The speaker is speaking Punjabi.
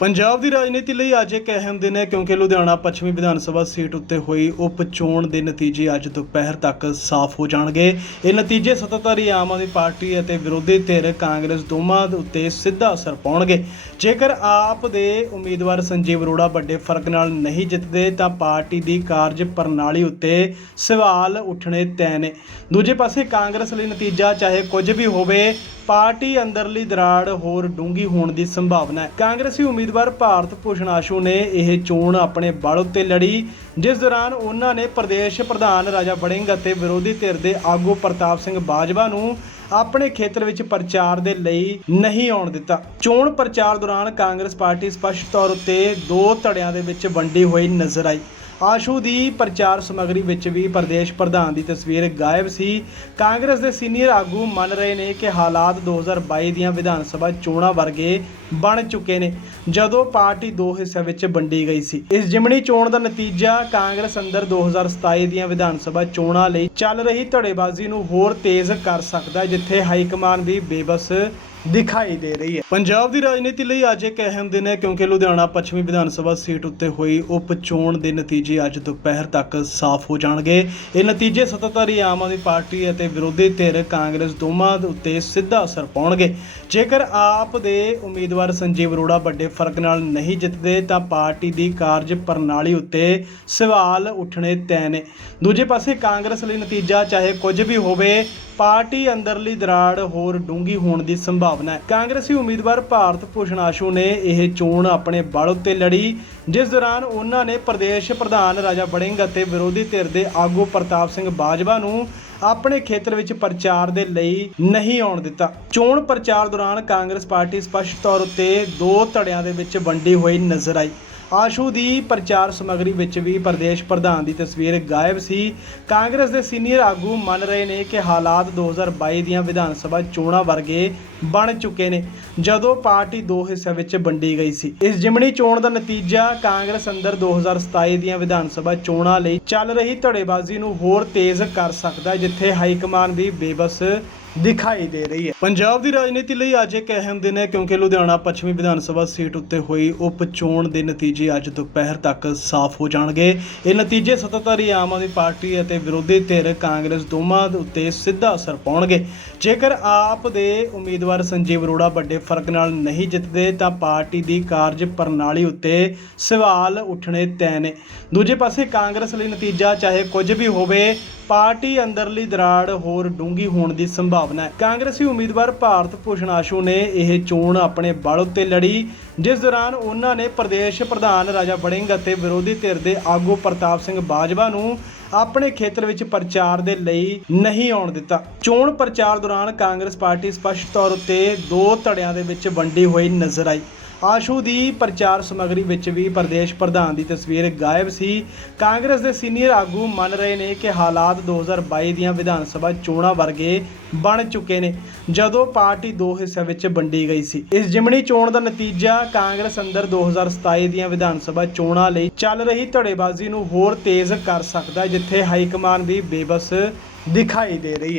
ਪੰਜਾਬ ਦੀ ਰਾਜਨੀਤੀ ਲਈ ਅੱਜ ਇੱਕ ਅਹਿਮ ਦਿਨ ਹੈ ਕਿਉਂਕਿ ਲੁਧਿਆਣਾ ਪੱਛਮੀ ਵਿਧਾਨ ਸਭਾ ਸੀਟ ਉੱਤੇ ਹੋਈ ਉਪ ਚੋਣ ਦੇ ਨਤੀਜੇ ਅੱਜ ਦੁਪਹਿਰ ਤੱਕ ਸਾਫ਼ ਹੋ ਜਾਣਗੇ। ਇਹ ਨਤੀਜੇ ਸੱਤਾਧਾਰੀ ਆਮ ਆਦਮੀ ਪਾਰਟੀ ਅਤੇ ਵਿਰੋਧੀ ਧਿਰ ਕਾਂਗਰਸ ਦੋਵਾਂ ਦੇ ਉੱਤੇ ਸਿੱਧਾ ਅਸਰ ਪਾਉਣਗੇ। ਜੇਕਰ ਆਪ ਦੇ ਉਮੀਦਵਾਰ ਸੰਜੀਵ ਅਰੋੜਾ ਵੱਡੇ ਫ਼ਰਕ ਨਾਲ ਨਹੀਂ ਜਿੱਤਦੇ, ਤਾਂ ਪਾਰਟੀ ਦੀ ਕਾਰਜ ਪ੍ਰਣਾਲੀ ਉੱਤੇ ਸਵਾਲ ਉੱਠਣੇ ਤੈਅ ਨੇ। ਦੂਜੇ ਪਾਸੇ ਕਾਂਗਰਸ ਲਈ ਨਤੀਜਾ ਚਾਹੇ ਕੁਝ ਵੀ ਹੋਵੇ, ਪਾਰਟੀ ਅੰਦਰਲੀ ਦਰਾੜ ਹੋਰ ਡੂੰਗੀ ਹੋਣ ਦੀ ਸੰਭਾਵਨਾ ਹੈ। ਕਾਂਗਰਸੀ ਉਮੀਦ ਉਮੀਦਵਾਰ ਭਾਰਤ ਭੂਸ਼ਣ ਆਸ਼ੂ ਨੇ ਇਹ ਚੋਣ ਆਪਣੇ ਬਲ ਉੱਤੇ ਲੜੀ, ਜਿਸ ਦੌਰਾਨ ਉਹਨਾਂ ਨੇ ਪ੍ਰਦੇਸ਼ ਪ੍ਰਧਾਨ ਰਾਜਾ ਵੜਿੰਗ ਅਤੇ ਵਿਰੋਧੀ ਧਿਰ ਦੇ ਆਗੂ ਪ੍ਰਤਾਪ ਸਿੰਘ ਬਾਜਵਾ ਨੂੰ ਆਪਣੇ ਖੇਤਰ ਵਿੱਚ ਪ੍ਰਚਾਰ ਦੇ ਲਈ ਨਹੀਂ ਆਉਣ ਦਿੱਤਾ। ਚੋਣ ਪ੍ਰਚਾਰ ਦੌਰਾਨ ਕਾਂਗਰਸ ਪਾਰਟੀ ਸਪਸ਼ਟ ਤੌਰ ਉੱਤੇ ਦੋ ਧੜਿਆਂ ਦੇ ਵਿੱਚ ਵੰਡੀ ਹੋਈ ਨਜ਼ਰ ਆਈ। ਆਸ਼ੂ ਦੀ ਪ੍ਰਚਾਰ ਸਮੱਗਰੀ ਵਿੱਚ ਵੀ ਪ੍ਰਦੇਸ਼ ਪ੍ਰਧਾਨ ਦੀ ਤਸਵੀਰ ਗਾਇਬ ਸੀ। ਕਾਂਗਰਸ ਦੇ ਸੀਨੀਅਰ ਆਗੂ ਮੰਨ ਰਹੇ ਨੇ ਕਿ ਹਾਲਾਤ 2022 ਦੀਆਂ ਵਿਧਾਨ ਸਭਾ ਚੋਣਾਂ ਵਰਗੇ ਬਣ ਚੁੱਕੇ ਨੇ, ਜਦੋਂ ਪਾਰਟੀ ਦੋ ਹਿੱਸਿਆਂ ਵਿੱਚ ਵੰਡੀ ਗਈ ਸੀ। ਇਸ ਜਿਮਣੀ ਚੋਣ ਦਾ ਨਤੀਜਾ ਕਾਂਗਰਸ ਅੰਦਰ 2027 ਦੀਆਂ ਵਿਧਾਨ ਸਭਾ ਚੋਣਾਂ ਲਈ ਚੱਲ ਰਹੀ ਧੜੇਬਾਜ਼ੀ ਨੂੰ ਹੋਰ ਤੇਜ਼ ਕਰ ਸਕਦਾ ਹੈ, ਜਿੱਥੇ ਹਾਈਕਮਾਨ ਵੀ ਬੇਬਸ ਦਿਖਾਈ ਦੇ ਰਹੀ ਹੈ। ਪੰਜਾਬ ਦੀ ਰਾਜਨੀਤੀ ਲਈ ਅੱਜ ਇੱਕ ਅਹਿਮ ਦਿਨ ਹੈ ਕਿਉਂਕਿ ਲੁਧਿਆਣਾ ਪੱਛਮੀ ਵਿਧਾਨ ਸਭਾ ਸੀਟ ਉੱਤੇ ਹੋਈ ਉਪ ਚੋਣ ਦੇ ਨਤੀਜੇ ਅੱਜ ਦੁਪਹਿਰ ਤੱਕ ਸਾਫ਼ ਹੋ ਜਾਣਗੇ। ਇਹ ਨਤੀਜੇ ਸੱਤਾਧਾਰੀ ਆਮ ਆਦਮੀ ਪਾਰਟੀ ਅਤੇ ਵਿਰੋਧੀ ਧਿਰ ਕਾਂਗਰਸ ਦੋਵਾਂ ਉੱਤੇ ਸਿੱਧਾ ਅਸਰ ਪਾਉਣਗੇ। ਜੇਕਰ ਆਪ ਦੇ ਉਮੀਦਵਾਰ ਸੰਜੀਵ ਅਰੋੜਾ ਵੱਡੇ ਫ਼ਰਕ ਨਾਲ ਨਹੀਂ ਜਿੱਤਦੇ, ਤਾਂ ਪਾਰਟੀ ਦੀ ਕਾਰਜ ਪ੍ਰਣਾਲੀ ਉੱਤੇ ਸਵਾਲ ਉੱਠਣੇ ਤੈਅ ਨੇ। ਦੂਜੇ ਪਾਸੇ ਕਾਂਗਰਸ ਲਈ ਨਤੀਜਾ ਚਾਹੇ ਕੁਝ ਵੀ ਹੋਵੇ, ਪਾਰਟੀ ਅੰਦਰਲੀ ਦਰਾੜ ਹੋਰ ਡੂੰਗੀ ਹੋਣ ਦੀ ਸੰਭਾਵਨਾ ਹੈ। ਕਾਂਗਰਸੀ ਉਮੀਦਵਾਰ ਭਾਰਤ ਭੂਸ਼ਣ ਆਸ਼ੂ ਨੇ ਇਹ ਚੋਣ ਆਪਣੇ ਬਲ ਉੱਤੇ ਲੜੀ। ਜਿਸ ਦੌਰਾਨ ਉਹਨਾਂ ਨੇ ਪ੍ਰਦੇਸ਼ ਪ੍ਰਧਾਨ ਰਾਜਾ ਵੜਿੰਗ ਅਤੇ ਵਿਰੋਧੀ ਧਿਰ ਦੇ ਆਗੂ ਪ੍ਰਤਾਪ ਸਿੰਘ ਬਾਜਵਾ ਨੂੰ ਆਪਣੇ ਖੇਤਰ ਵਿੱਚ ਪ੍ਰਚਾਰ ਦੇ ਲਈ ਨਹੀਂ ਆਉਣ ਦਿੱਤਾ। ਚੋਣ ਪ੍ਰਚਾਰ ਦੌਰਾਨ ਕਾਂਗਰਸ ਪਾਰਟੀ ਸਪਸ਼ਟ ਤੌਰ ਉੱਤੇ ਦੋ ਧੜਿਆਂ ਦੇ ਵਿੱਚ ਵੰਡੀ ਹੋਈ ਨਜ਼ਰ ਆਈ। ਆਸ਼ੂ ਦੀ ਪ੍ਰਚਾਰ ਸਮੱਗਰੀ ਵਿੱਚ ਵੀ ਪ੍ਰਦੇਸ਼ ਪ੍ਰਧਾਨ ਦੀ ਤਸਵੀਰ ਗਾਇਬ ਸੀ। ਕਾਂਗਰਸ ਦੇ ਸੀਨੀਅਰ ਆਗੂ ਮੰਨ ਰਹੇ ਨੇ ਕਿ ਹਾਲਾਤ 2022 ਦੀਆਂ ਵਿਧਾਨ ਸਭਾ ਚੋਣਾਂ ਵਰਗੇ ਬਣ ਚੁੱਕੇ ਨੇ, ਜਦੋਂ ਪਾਰਟੀ ਦੋ ਹਿੱਸਿਆਂ ਵਿੱਚ ਵੰਡੀ ਗਈ ਸੀ। ਇਸ ਜਿਮਣੀ ਚੋਣ ਦਾ ਨਤੀਜਾ ਕਾਂਗਰਸ ਅੰਦਰ 2027 ਦੀਆਂ ਵਿਧਾਨ ਸਭਾ ਚੋਣਾਂ ਲਈ ਚੱਲ ਰਹੀ ਧੜੇਬਾਜ਼ੀ ਨੂੰ ਹੋਰ ਤੇਜ਼ ਕਰ ਸਕਦਾ ਜਿੱਥੇ ਹਾਈ ਕਮਾਨ ਵੀ ਬੇਬਸ ਦਿਖਾਈ ਦੇ ਰਹੀ ਹੈ। ਪੰਜਾਬ ਦੀ ਰਾਜਨੀਤੀ ਲਈ ਅੱਜ ਇੱਕ ਅਹਿਮ ਦਿਨ ਹੈ ਕਿਉਂਕਿ ਲੁਧਿਆਣਾ ਪੱਛਮੀ ਵਿਧਾਨ ਸਭਾ ਸੀਟ ਉੱਤੇ ਹੋਈ ਉਪ ਚੋਣ ਦੇ ਨਤੀਜੇ ਅੱਜ ਦੁਪਹਿਰ ਤੱਕ ਸਾਫ਼ ਹੋ ਜਾਣਗੇ। ਇਹ ਨਤੀਜੇ ਸੱਤਾਧਾਰੀ ਆਮ ਆਦਮੀ ਪਾਰਟੀ ਅਤੇ ਵਿਰੋਧੀ ਧਿਰ ਕਾਂਗਰਸ ਦੋਵਾਂ ਉੱਤੇ ਸਿੱਧਾ ਅਸਰ ਪਾਉਣਗੇ। ਜੇਕਰ ਆਪ ਦੇ ਉਮੀਦਵਾਰ ਸੰਜੀਵ ਅਰੋੜਾ ਵੱਡੇ ਫ਼ਰਕ ਨਾਲ ਨਹੀਂ ਜਿੱਤਦੇ, ਤਾਂ ਪਾਰਟੀ ਦੀ ਕਾਰਜ ਪ੍ਰਣਾਲੀ ਉੱਤੇ ਸਵਾਲ ਉੱਠਣੇ ਤੈਅ ਨੇ। ਦੂਜੇ ਪਾਸੇ ਕਾਂਗਰਸ ਲਈ ਨਤੀਜਾ ਚਾਹੇ ਕੁਝ ਵੀ ਹੋਵੇ ਪਾਰਟੀ ਅੰਦਰਲੀ ਦਰਾੜ ਹੋਰ ਡੂੰਗੀ ਹੋਣ ਦੀ ਸੰਭਾਵਨਾ ਹੈ। ਕਾਂਗਰਸੀ ਉਮੀਦਵਾਰ ਭਾਰਤ ਭੂਸ਼ਣ ਆਸ਼ੂ ਨੇ ਇਹ ਚੋਣ ਆਪਣੇ ਬਲ ਉੱਤੇ ਲੜੀ, ਜਿਸ ਦੌਰਾਨ ਉਹਨਾਂ ਨੇ ਪ੍ਰਦੇਸ਼ ਪ੍ਰਧਾਨ ਰਾਜਾ ਵੜਿੰਗ ਅਤੇ ਵਿਰੋਧੀ ਧਿਰ ਦੇ ਆਗੂ ਪ੍ਰਤਾਪ ਸਿੰਘ ਬਾਜਵਾ ਨੂੰ ਆਪਣੇ ਖੇਤਰ ਵਿੱਚ ਪ੍ਰਚਾਰ ਦੇ ਲਈ ਨਹੀਂ ਆਉਣ ਦਿੱਤਾ। ਚੋਣ ਪ੍ਰਚਾਰ ਦੌਰਾਨ ਕਾਂਗਰਸ ਪਾਰਟੀ ਸਪਸ਼ਟ ਤੌਰ ਉੱਤੇ ਦੋ ਧੜਿਆਂ ਦੇ ਵਿੱਚ ਵੰਡੀ ਹੋਈ ਨਜ਼ਰ ਆਈ। ਆਸ਼ੂ ਦੀ ਪ੍ਰਚਾਰ ਸਮੱਗਰੀ ਵਿੱਚ ਵੀ ਪ੍ਰਦੇਸ਼ ਪ੍ਰਧਾਨ ਦੀ ਤਸਵੀਰ ਗਾਇਬ ਸੀ। ਕਾਂਗਰਸ ਦੇ ਸੀਨੀਅਰ ਆਗੂ ਮੰਨ ਰਹੇ ਨੇ ਕਿ ਹਾਲਾਤ 2022 ਦੀਆਂ ਵਿਧਾਨ ਸਭਾ ਚੋਣਾਂ ਵਰਗੇ ਬਣ ਚੁੱਕੇ ਨੇ, ਜਦੋਂ ਪਾਰਟੀ ਦੋ ਹਿੱਸਿਆਂ ਵਿੱਚ ਵੰਡੀ ਗਈ ਸੀ। ਇਸ ਜਿਮਣੀ ਚੋਣ ਦਾ ਨਤੀਜਾ ਕਾਂਗਰਸ ਅੰਦਰ 2027 ਦੀਆਂ ਵਿਧਾਨ ਸਭਾ ਚੋਣਾਂ ਲਈ ਚੱਲ ਰਹੀ ਧੜੇਬਾਜ਼ੀ ਨੂੰ ਹੋਰ ਤੇਜ਼ ਕਰ ਸਕਦਾ ਹੈ, ਜਿੱਥੇ ਹਾਈ ਕਮਾਨ ਵੀ ਬੇਬਸ ਦਿਖਾਈ ਦੇ ਰਹੀ ਹੈ।